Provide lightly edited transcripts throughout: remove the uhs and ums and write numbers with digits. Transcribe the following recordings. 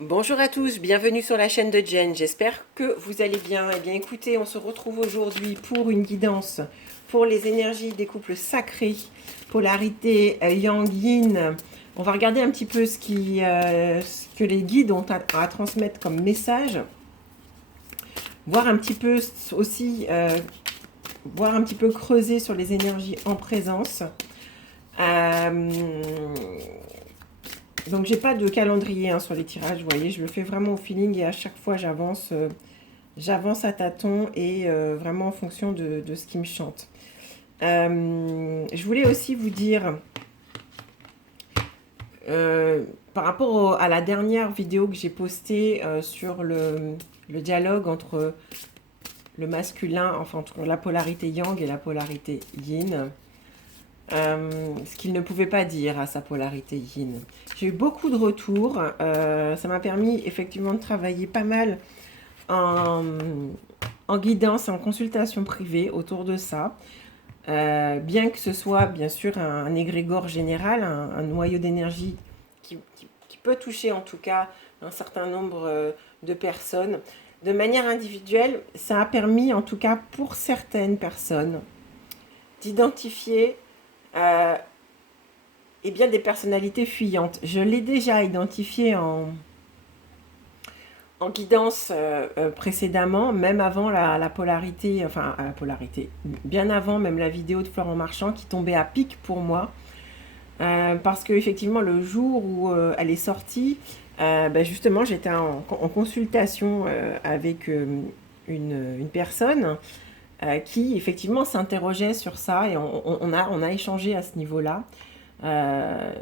Bonjour à tous, bienvenue sur la chaîne de Jen, j'espère que vous allez bien. Eh bien écoutez, on se retrouve aujourd'hui pour une guidance pour les énergies des couples sacrés, polarité Yang-Yin. On va regarder un petit peu ce que les guides ont à transmettre comme message, voir un petit peu aussi, voir un petit peu creuser sur les énergies en présence. Donc j'ai pas de calendrier sur les tirages, vous voyez, je le fais vraiment au feeling et à chaque fois j'avance à tâtons et vraiment en fonction de ce qui me chante. Je voulais aussi vous dire, par rapport à la dernière vidéo que j'ai postée sur le dialogue entre le masculin, enfin entre la polarité yang et la polarité yin, ce qu'il ne pouvait pas dire à sa polarité yin. J'ai eu beaucoup de retours, ça m'a permis effectivement de travailler pas mal en, en guidance, en consultation privée autour de ça. Bien que ce soit bien sûr un égrégore général, un noyau d'énergie qui peut toucher en tout cas un certain nombre de personnes. De manière individuelle, ça a permis en tout cas pour certaines personnes d'identifier eh bien, des personnalités fuyantes. Je l'ai déjà identifié en guidance précédemment, même avant la polarité, enfin la polarité, bien avant même la vidéo de Florent Marchand qui tombait à pic pour moi. Parce que effectivement le jour où elle est sortie, justement j'étais en consultation avec une personne qui effectivement s'interrogeait sur ça et on a échangé à ce niveau-là. Euh,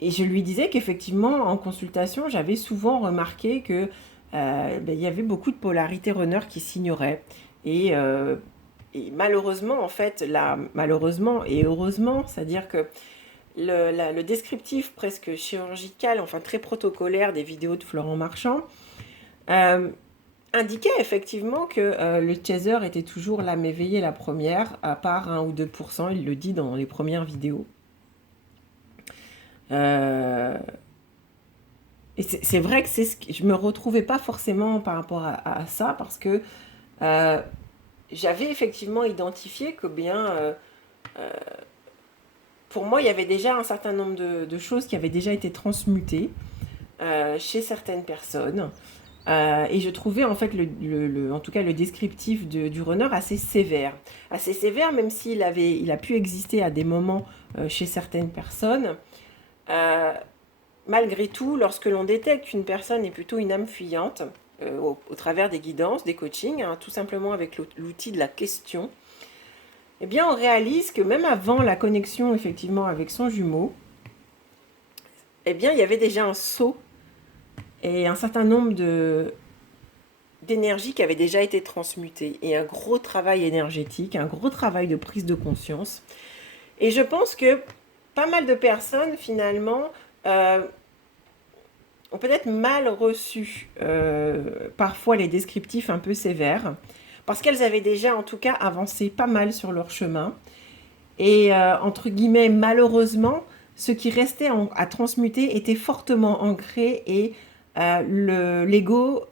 et je lui disais qu'effectivement, en consultation, j'avais souvent remarqué que il y avait beaucoup de polarités runner qui s'ignoraient. Et, euh, et malheureusement, en fait, malheureusement et heureusement, c'est-à-dire que le descriptif presque chirurgical, enfin très protocolaire des vidéos de Florent Marchand, euh, indiquait effectivement que le chaser était toujours l'âme éveillée la première, à part 1 ou 2%, il le dit dans les premières vidéos. Euh, et c'est vrai que c'est ce que je me retrouvais pas forcément par rapport à ça parce que euh, j'avais effectivement identifié que bien pour moi il y avait déjà un certain nombre de choses qui avaient déjà été transmutées chez certaines personnes. Et je trouvais en fait en tout cas le descriptif du runner assez sévère même il a pu exister à des moments chez certaines personnes. Euh, Malgré tout, lorsque l'on détecte qu'une personne est plutôt une âme fuyante, au travers des guidances, des coachings, tout simplement avec l'outil de la question, eh bien on réalise que même avant la connexion effectivement avec son jumeau, eh bien il y avait déjà un saut et un certain nombre d'énergie qui avait déjà été transmutée et un gros travail énergétique, un gros travail de prise de conscience. Et je pense que pas mal de personnes finalement ont peut-être mal reçu parfois les descriptifs un peu sévères, parce qu'elles avaient déjà en tout cas avancé pas mal sur leur chemin. Et entre guillemets, malheureusement, ce qui restait à transmuter était fortement ancré et l'ego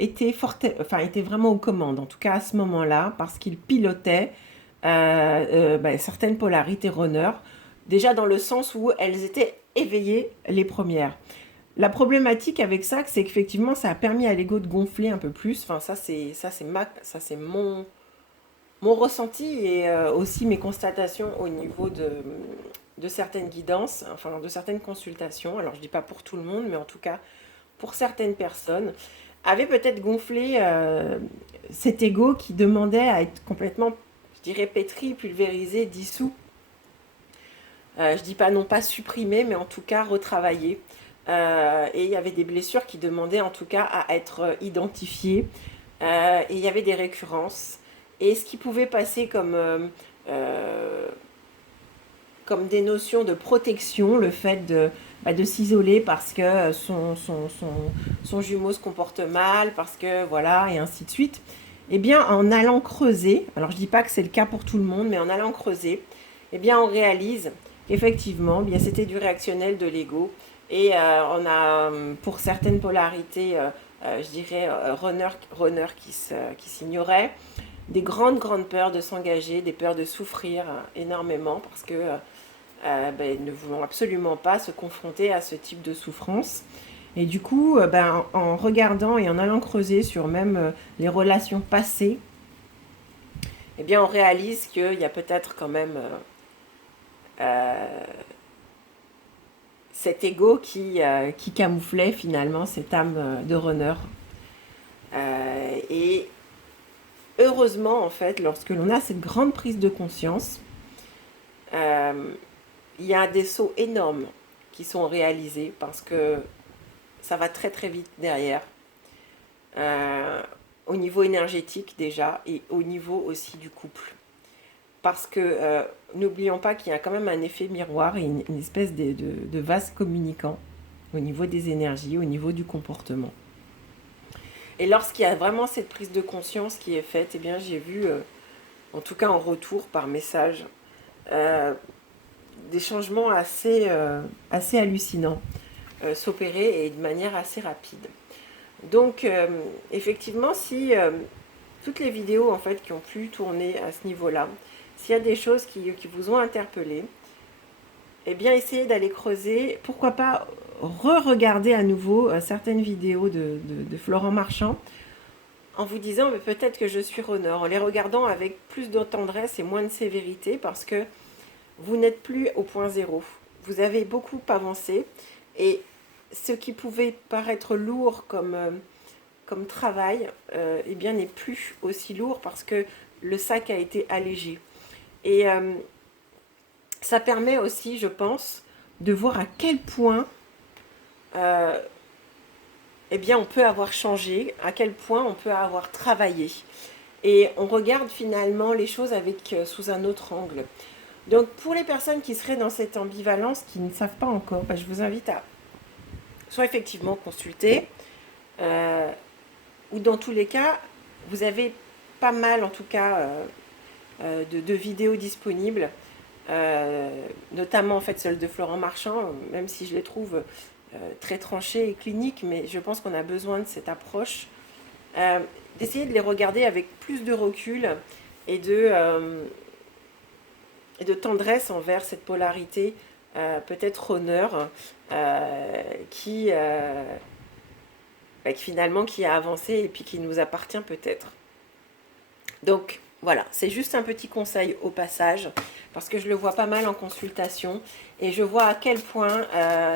était vraiment aux commandes, en tout cas à ce moment-là, parce qu'il pilotait certaines polarités runner, déjà dans le sens où elles étaient éveillées les premières. La problématique avec ça, c'est qu'effectivement, ça a permis à l'ego de gonfler un peu plus. Enfin, ça c'est mon ressenti et aussi mes constatations au niveau de certaines guidances, enfin de certaines consultations. Alors, je dis pas pour tout le monde, mais en tout cas pour certaines personnes, avait peut-être gonflé cet ego qui demandait à être complètement, je dirais, pétri, pulvérisé, dissous. Je dis pas non pas supprimé, mais en tout cas retravaillé. Et il y avait des blessures qui demandaient en tout cas à être identifiées. Et il y avait des récurrences. Et ce qui pouvait passer comme des notions de protection, le fait de s'isoler parce que son jumeau se comporte mal, parce que voilà, et ainsi de suite. Eh bien, en allant creuser, alors je dis pas que c'est le cas pour tout le monde, mais en allant creuser, eh bien, on réalise effectivement, bien c'était du réactionnel de l'ego. Et on a, pour certaines polarités, je dirais, runner qui s'ignoraient, des grandes peurs de s'engager, des peurs de souffrir énormément parce que ben, ne voulons absolument pas se confronter à ce type de souffrance. Et du coup, ben, en regardant et en allant creuser sur même les relations passées, eh bien, on réalise qu'il y a peut-être quand même cet ego qui camouflait finalement cette âme de runner. Et heureusement, en fait, lorsque l'on a cette grande prise de conscience, il y a des sauts énormes qui sont réalisés parce que ça va très très vite derrière. Au niveau énergétique déjà et au niveau aussi du couple. Parce que n'oublions pas qu'il y a quand même un effet miroir et une espèce de vase communicant au niveau des énergies, au niveau du comportement. Et lorsqu'il y a vraiment cette prise de conscience qui est faite, eh bien j'ai vu, en tout cas en retour par message, des changements assez hallucinants s'opérer et de manière assez rapide. Donc effectivement, si toutes les vidéos en fait qui ont pu tourner à ce niveau-là, s'il y a des choses qui vous ont interpellé, eh bien essayez d'aller creuser, pourquoi pas re-regarder à nouveau certaines vidéos de Florent Marchand en vous disant peut-être que je suis runner, en les regardant avec plus de tendresse et moins de sévérité parce que vous n'êtes plus au point zéro. Vous avez beaucoup avancé et ce qui pouvait paraître lourd comme travail, eh bien n'est plus aussi lourd parce que le sac a été allégé. Et ça permet aussi, je pense, de voir à quel point eh bien, on peut avoir changé, à quel point on peut avoir travaillé. Et on regarde finalement les choses avec, sous un autre angle. Donc pour les personnes qui seraient dans cette ambivalence, qui ne savent pas encore, bah, je vous invite à soit effectivement consulter, ou dans tous les cas, vous avez pas mal en tout cas de vidéos disponibles, notamment en fait celle de Florent Marchand, même si je les trouve très tranchées et cliniques, mais je pense qu'on a besoin de cette approche, d'essayer de les regarder avec plus de recul et de tendresse envers cette polarité peut-être honneur qui finalement qui a avancé et puis qui nous appartient peut-être. Donc voilà, c'est juste un petit conseil au passage, parce que je le vois pas mal en consultation, et je vois à quel point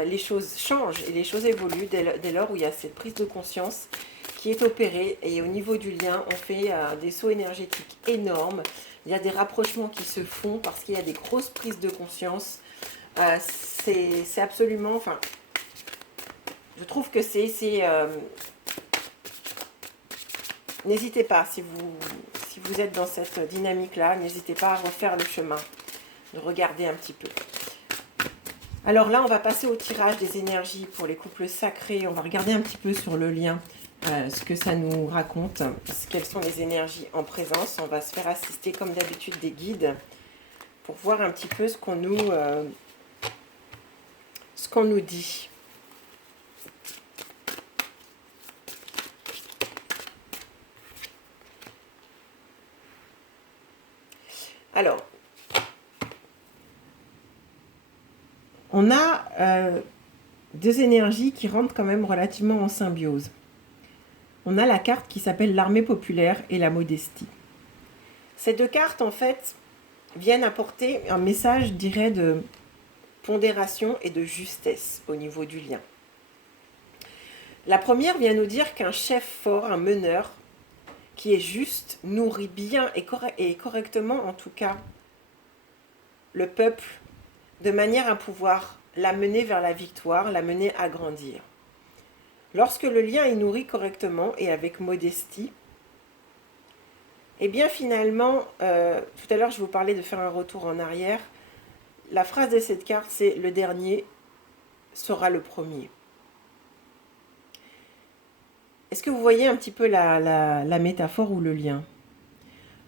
les choses changent et les choses évoluent dès lors où il y a cette prise de conscience qui est opérée, et au niveau du lien, on fait des sauts énergétiques énormes, il y a des rapprochements qui se font parce qu'il y a des grosses prises de conscience, c'est absolument, enfin, je trouve que c'est n'hésitez pas, si vous êtes dans cette dynamique-là, n'hésitez pas à refaire le chemin, de regarder un petit peu. Alors là, on va passer au tirage des énergies pour les couples sacrés. On va regarder un petit peu sur le lien, ce que ça nous raconte, quelles sont les énergies en présence. On va se faire assister comme d'habitude des guides pour voir un petit peu ce qu'on nous dit. Alors, on a deux énergies qui rentrent quand même relativement en symbiose. On a la carte qui s'appelle l'armée populaire et la modestie. Ces deux cartes, en fait, viennent apporter un message, je dirais, de pondération et de justesse au niveau du lien. La première vient nous dire qu'un chef fort, un meneur, qui est juste, nourrit bien et correctement, en tout cas, le peuple, de manière à pouvoir l'amener vers la victoire, l'amener à grandir. Lorsque le lien est nourri correctement et avec modestie, eh bien finalement, tout à l'heure je vous parlais de faire un retour en arrière, la phrase de cette carte c'est « le dernier sera le premier ». Est-ce que vous voyez un petit peu la métaphore ou le lien?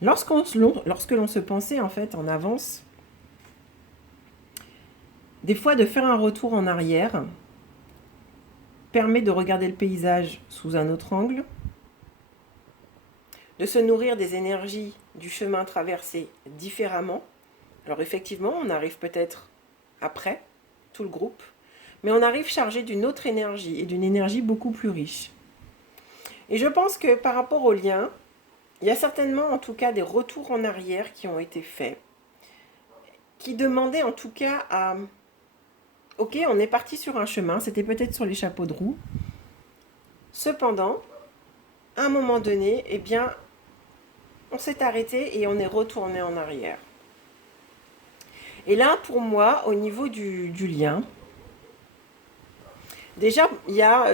Lorsque l'on se pensait en fait en avance, Des fois, de faire un retour en arrière permet de regarder le paysage sous un autre angle, de se nourrir des énergies du chemin traversé différemment. Alors effectivement, on arrive peut-être après, tout le groupe, mais on arrive chargé d'une autre énergie et d'une énergie beaucoup plus riche. Et je pense que par rapport au lien, il y a certainement en tout cas des retours en arrière qui ont été faits, qui demandaient en tout cas à... Ok, on est parti sur un chemin, c'était peut-être sur les chapeaux de roue. Cependant, à un moment donné, eh bien, on s'est arrêté et on est retourné en arrière. Et là, pour moi, au niveau du lien, déjà, il y a,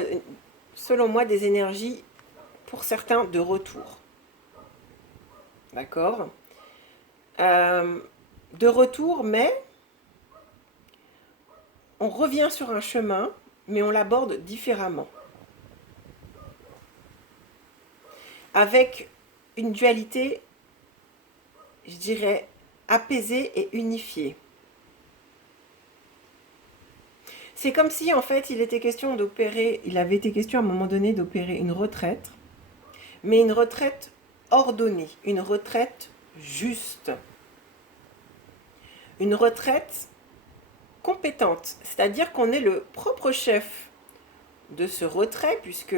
selon moi, des énergies, pour certains, de retour. D'accord De retour, mais on revient sur un chemin, mais on l'aborde différemment. Avec une dualité, je dirais, apaisée et unifiée. C'est comme si, en fait, il avait été question à un moment donné d'opérer une retraite, mais une retraite ordonnée, une retraite juste, une retraite compétente, c'est-à-dire qu'on est le propre chef de ce retrait, puisque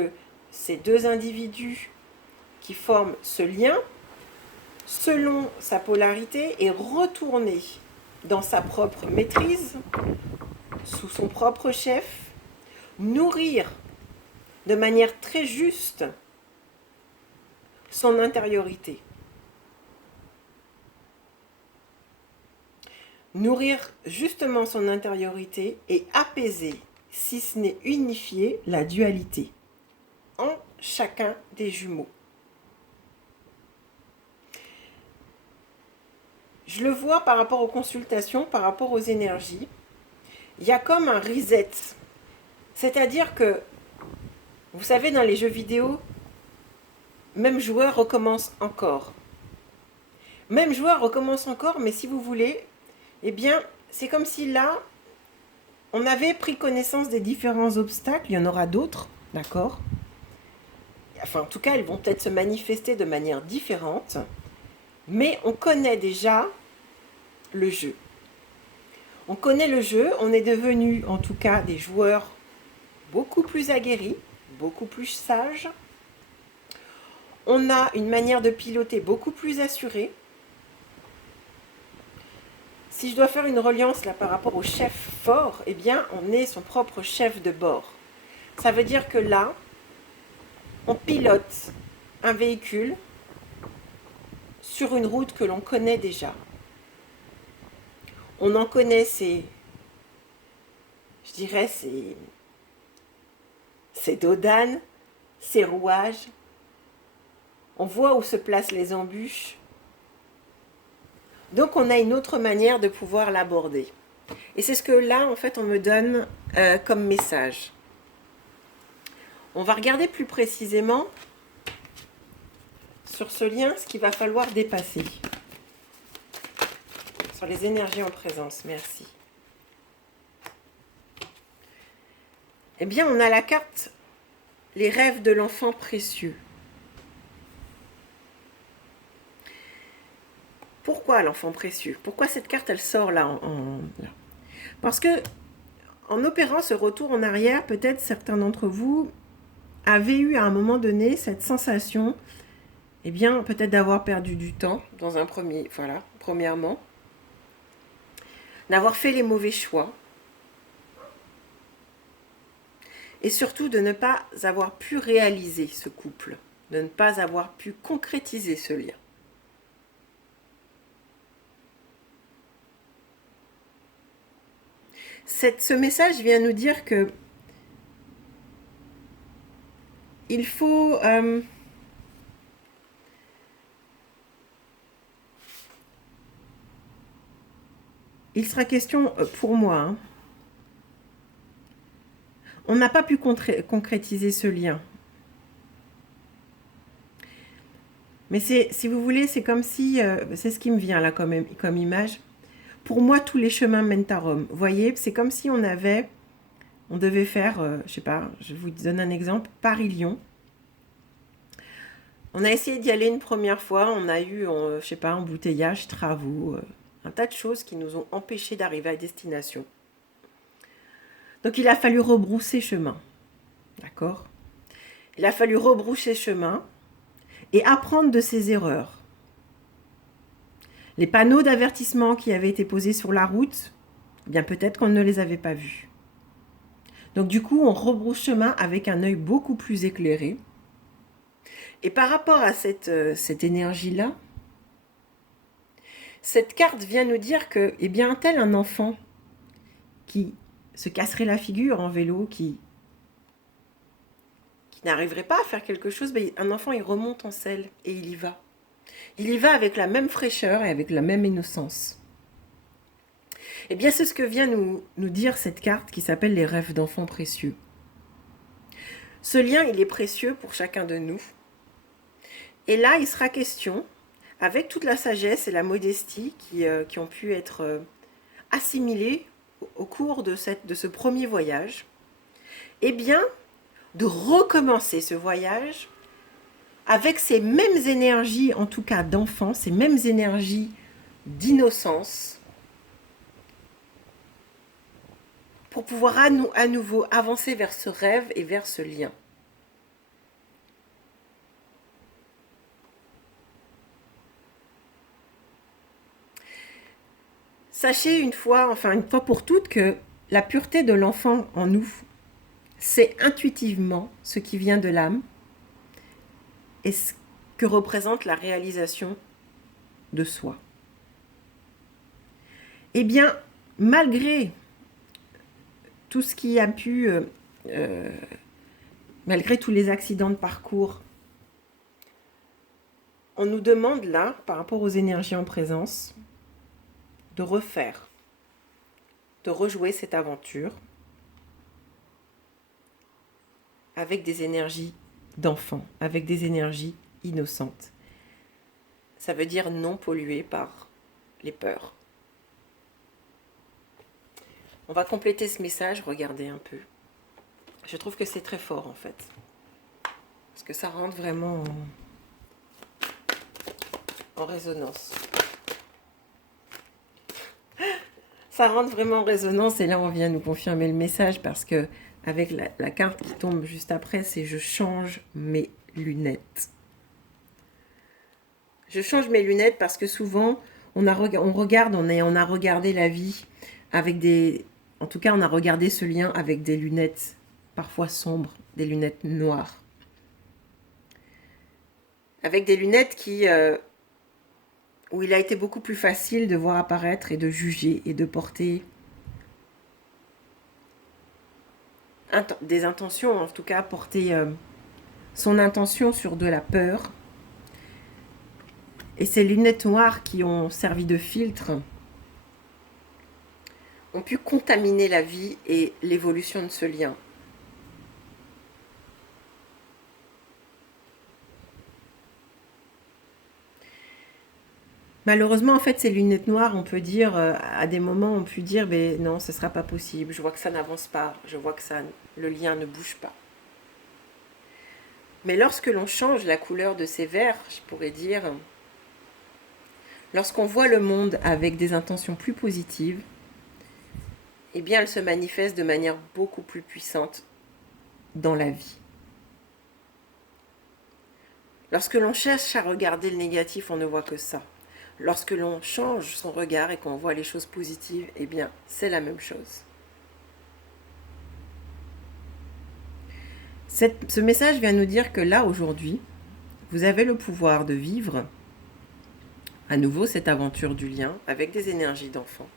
ces deux individus qui forment ce lien, selon sa polarité, est retourné dans sa propre maîtrise, sous son propre chef, nourrir de manière très juste son intériorité. Nourrir justement son intériorité et apaiser, si ce n'est unifier, la dualité en chacun des jumeaux. Je le vois par rapport aux consultations, par rapport aux énergies. Il y a comme un reset. C'est-à-dire que, vous savez, dans les jeux vidéo, même joueur recommence encore. Même joueur recommence encore, mais si vous voulez, eh bien, c'est comme si là, on avait pris connaissance des différents obstacles. Il y en aura d'autres, d'accord ? Enfin, en tout cas, ils vont peut-être se manifester de manière différente. Mais on connaît déjà le jeu. On connaît le jeu, on est devenu en tout cas des joueurs beaucoup plus aguerris, beaucoup plus sages. On a une manière de piloter beaucoup plus assurée. Si je dois faire une reliance là par rapport au chef fort, eh bien on est son propre chef de bord. Ça veut dire que là, on pilote un véhicule sur une route que l'on connaît déjà. On en connaît ses dos d'âne, ses rouages. On voit où se placent les embûches. Donc on a une autre manière de pouvoir l'aborder. Et c'est ce que là, en fait, on me donne comme message. On va regarder plus précisément sur ce lien ce qu'il va falloir dépasser. Sur les énergies en présence, merci. Eh bien, on a la carte « Les rêves de l'enfant précieux ». Pourquoi l'enfant précieux ? Pourquoi cette carte, elle sort là, là ? Parce que, en opérant ce retour en arrière, peut-être certains d'entre vous avaient eu à un moment donné cette sensation, eh bien, peut-être d'avoir perdu du temps, premièrement, d'avoir fait les mauvais choix, et surtout de ne pas avoir pu réaliser ce couple, de ne pas avoir pu concrétiser ce lien. Ce message vient nous dire que il faut il sera question pour moi. On n'a pas pu concrétiser ce lien. Mais si vous voulez, c'est comme si, c'est ce qui me vient là comme image. Pour moi, tous les chemins mènent à Rome. Vous voyez, c'est comme si on devait faire, je sais pas, je vous donne un exemple, Paris-Lyon. On a essayé d'y aller une première fois, on a eu, je sais pas, embouteillage, travaux, un tas de choses qui nous ont empêchés d'arriver à destination. Donc il a fallu rebrousser chemin, d'accord? Il a fallu rebrousser chemin et apprendre de ses erreurs. Les panneaux d'avertissement qui avaient été posés sur la route, eh bien peut-être qu'on ne les avait pas vus. Donc du coup, on rebrousse chemin avec un œil beaucoup plus éclairé. Et par rapport à cette énergie-là, cette carte vient nous dire que, eh bien, tel un enfant qui se casserait la figure en vélo, qui n'arriverait pas à faire quelque chose, ben, un enfant, il remonte en selle et il y va. Il y va avec la même fraîcheur et avec la même innocence. Eh bien, c'est ce que vient nous dire cette carte qui s'appelle les rêves d'enfants précieux. Ce lien, il est précieux pour chacun de nous. Et là, il sera question, avec toute la sagesse et la modestie qui ont pu être assimilées au cours de ce premier voyage, eh bien, de recommencer ce voyage avec ces mêmes énergies, en tout cas d'enfant, ces mêmes énergies d'innocence, pour pouvoir à nouveau avancer vers ce rêve et vers ce lien. Sachez une fois pour toutes, que la pureté de l'enfant en nous, c'est intuitivement ce qui vient de l'âme et ce que représente la réalisation de soi. Eh bien, malgré tout ce qui a pu, malgré tous les accidents de parcours, on nous demande là, par rapport aux énergies en présence, de refaire, de rejouer cette aventure avec des énergies d'enfant, avec des énergies innocentes. Ça veut dire non polluées par les peurs. On va compléter ce message, regardez un peu. Je trouve que c'est très fort en fait. Parce que ça rentre vraiment en résonance. Ça rentre vraiment en résonance et là on vient nous confirmer le message parce que avec la carte qui tombe juste après, c'est je change mes lunettes. Je change mes lunettes parce que souvent on a regardé la vie avec des... En tout cas, on a regardé ce lien avec des lunettes parfois sombres, des lunettes noires. Avec des lunettes où il a été beaucoup plus facile de voir apparaître et de juger et de porter des intentions, en tout cas porter son intention sur de la peur. Et ces lunettes noires qui ont servi de filtre ont pu contaminer la vie et l'évolution de ce lien. Malheureusement, en fait, ces lunettes noires, on peut dire, à des moments, on peut dire, ben non, ce ne sera pas possible, je vois que ça n'avance pas, je vois que le lien ne bouge pas. Mais lorsque l'on change la couleur de ces verres, je pourrais dire, lorsqu'on voit le monde avec des intentions plus positives, eh bien, elle se manifeste de manière beaucoup plus puissante dans la vie. Lorsque l'on cherche à regarder le négatif, on ne voit que ça. Lorsque l'on change son regard et qu'on voit les choses positives, eh bien, c'est la même chose. Ce message vient nous dire que là, aujourd'hui, vous avez le pouvoir de vivre à nouveau cette aventure du lien avec des énergies d'enfant.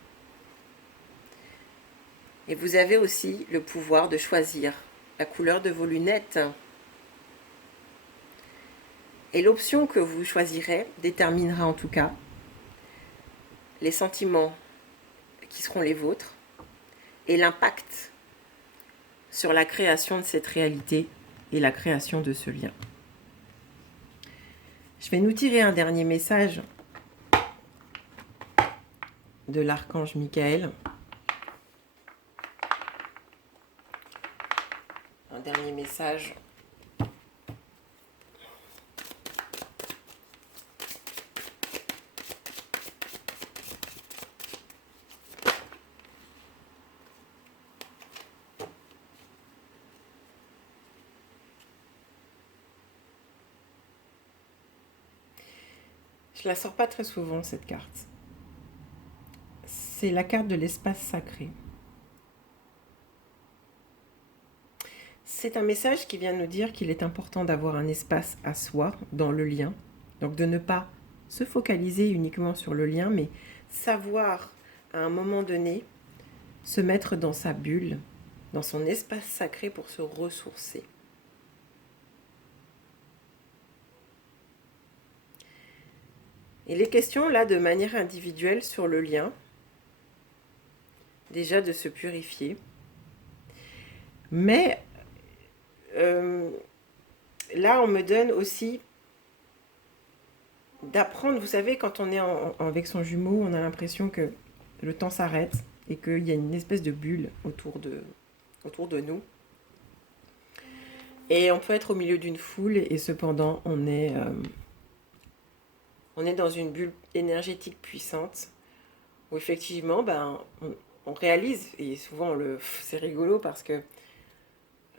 Et vous avez aussi le pouvoir de choisir la couleur de vos lunettes. Et l'option que vous choisirez déterminera en tout cas les sentiments qui seront les vôtres et l'impact sur la création de cette réalité et la création de ce lien. Je vais nous tirer un dernier message de l'archange Michael. Un dernier message. Je la sors pas très souvent, cette carte. C'est la carte de l'espace sacré. C'est un message qui vient nous dire qu'il est important d'avoir un espace à soi dans le lien. Donc de ne pas se focaliser uniquement sur le lien, mais savoir à un moment donné se mettre dans sa bulle, dans son espace sacré pour se ressourcer. Il est question là de manière individuelle sur le lien, déjà de se purifier, mais là on me donne aussi d'apprendre, vous savez, quand on est avec son jumeau, on a l'impression que le temps s'arrête et qu'il y a une espèce de bulle autour de nous. Et on peut être au milieu d'une foule et cependant on est dans une bulle énergétique puissante où effectivement on réalise, et souvent c'est rigolo parce que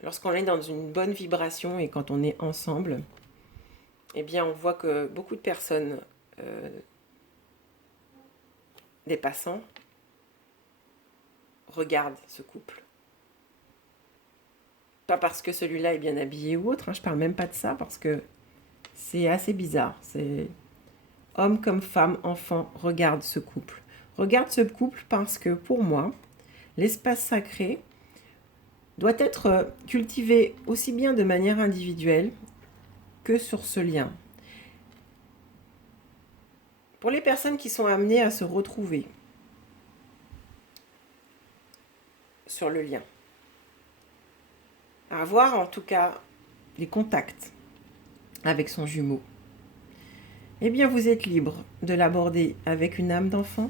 lorsqu'on est dans une bonne vibration et quand on est ensemble, eh bien on voit que beaucoup de personnes, des passants, regardent ce couple. Pas parce que celui-là est bien habillé ou autre, je parle même pas de ça parce que c'est assez bizarre. C'est homme comme femme, enfant, regarde ce couple. Regarde ce couple parce que pour moi, l'espace sacré doit être cultivé aussi bien de manière individuelle que sur ce lien. Pour les personnes qui sont amenées à se retrouver sur le lien, à avoir en tout cas des contacts avec son jumeau, eh bien vous êtes libre de l'aborder avec une âme d'enfant,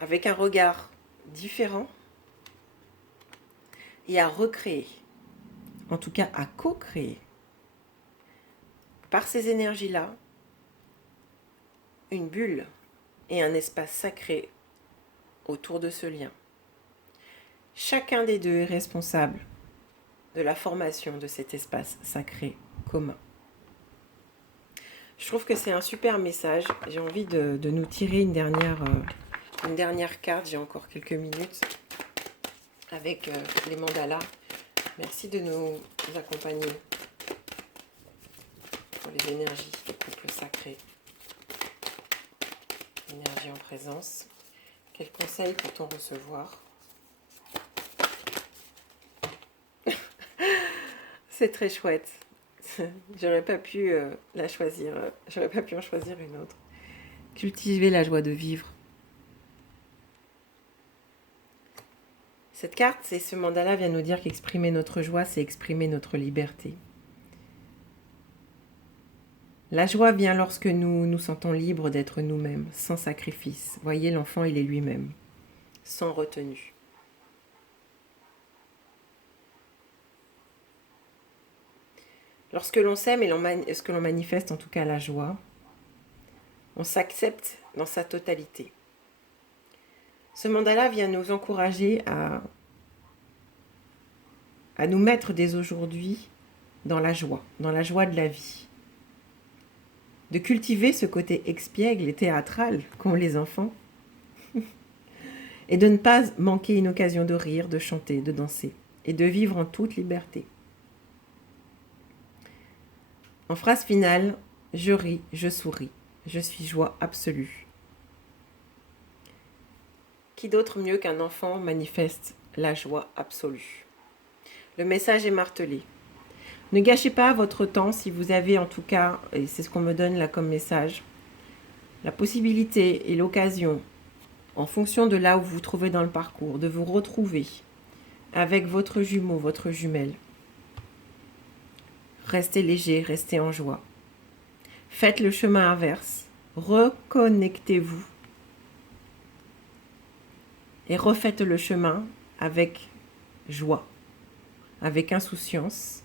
avec un regard différent et à recréer, en tout cas à co-créer, par ces énergies-là, une bulle et un espace sacré autour de ce lien. Chacun des deux est responsable de la formation de cet espace sacré commun. Je trouve que c'est un super message. J'ai envie de nous tirer une dernière carte. J'ai encore quelques minutes avec les mandalas. Merci de nous accompagner pour les énergies du couple sacré. Énergie en présence. Quels conseils peut-on recevoir? C'est très chouette. J'aurais pas pu la choisir. J'aurais pas pu en choisir une autre. Cultiver la joie de vivre. Cette carte, ce mandala vient nous dire qu'exprimer notre joie, c'est exprimer notre liberté. La joie vient lorsque nous nous sentons libres d'être nous-mêmes, sans sacrifice. Voyez, l'enfant, il est lui-même, sans retenue. Lorsque l'on s'aime et ce que l'on manifeste en tout cas la joie, on s'accepte dans sa totalité. Ce mandala vient nous encourager à nous mettre dès aujourd'hui dans la joie de la vie. De cultiver ce côté expiègle et théâtral qu'ont les enfants. Et de ne pas manquer une occasion de rire, de chanter, de danser. Et de vivre en toute liberté. En phrase finale, je ris, je souris. Je suis joie absolue. Qui d'autre mieux qu'un enfant manifeste la joie absolue? Le message est martelé. Ne gâchez pas votre temps si vous avez en tout cas, et c'est ce qu'on me donne là comme message, la possibilité et l'occasion, en fonction de là où vous vous trouvez dans le parcours, de vous retrouver avec votre jumeau, votre jumelle. Restez léger, restez en joie. Faites le chemin inverse. Reconnectez-vous et refaites le chemin avec joie, avec insouciance.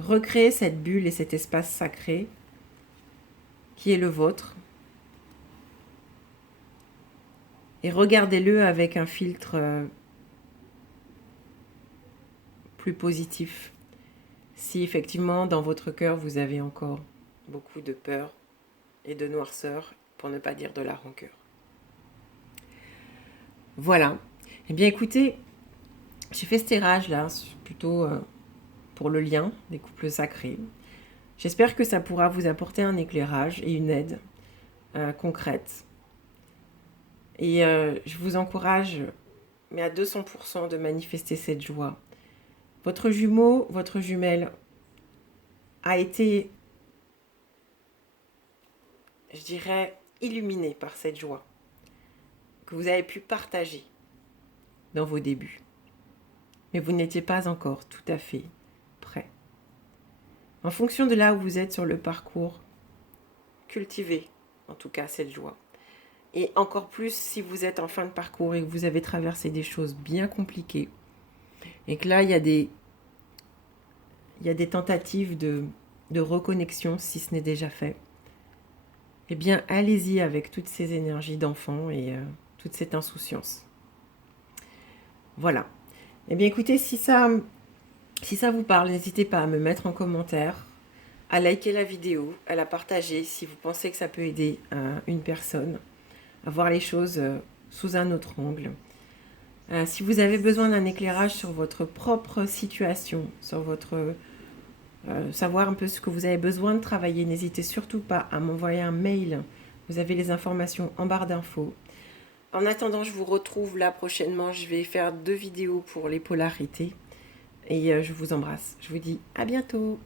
Recréez cette bulle et cet espace sacré qui est le vôtre. Et regardez-le avec un filtre plus positif. Si effectivement dans votre cœur vous avez encore beaucoup de peur et de noirceur, pour ne pas dire de la rancœur. Voilà. Eh bien écoutez, j'ai fait ce tirage là, plutôt pour le lien des couples sacrés. J'espère que ça pourra vous apporter un éclairage et une aide concrète. Et je vous encourage, mais à 200%, de manifester cette joie. Votre jumeau, votre jumelle a été, je dirais, illuminé par cette joie que vous avez pu partager dans vos débuts. Mais vous n'étiez pas encore tout à fait prêt. En fonction de là où vous êtes sur le parcours, cultivez en tout cas cette joie. Et encore plus si vous êtes en fin de parcours et que vous avez traversé des choses bien compliquées et que là il y a des tentatives de reconnexion si ce n'est déjà fait. Eh bien allez-y avec toutes ces énergies d'enfant et toute cette insouciance. Voilà. Eh bien écoutez, si ça vous parle, n'hésitez pas à me mettre en commentaire, à liker la vidéo, à la partager si vous pensez que ça peut aider une personne à voir les choses sous un autre angle. Si vous avez besoin d'un éclairage sur votre propre situation, sur votre savoir un peu ce que vous avez besoin de travailler, n'hésitez surtout pas à m'envoyer un mail. Vous avez les informations en barre d'infos. En attendant, je vous retrouve là prochainement. Je vais faire 2 vidéos pour les polarités. Et je vous embrasse. Je vous dis à bientôt.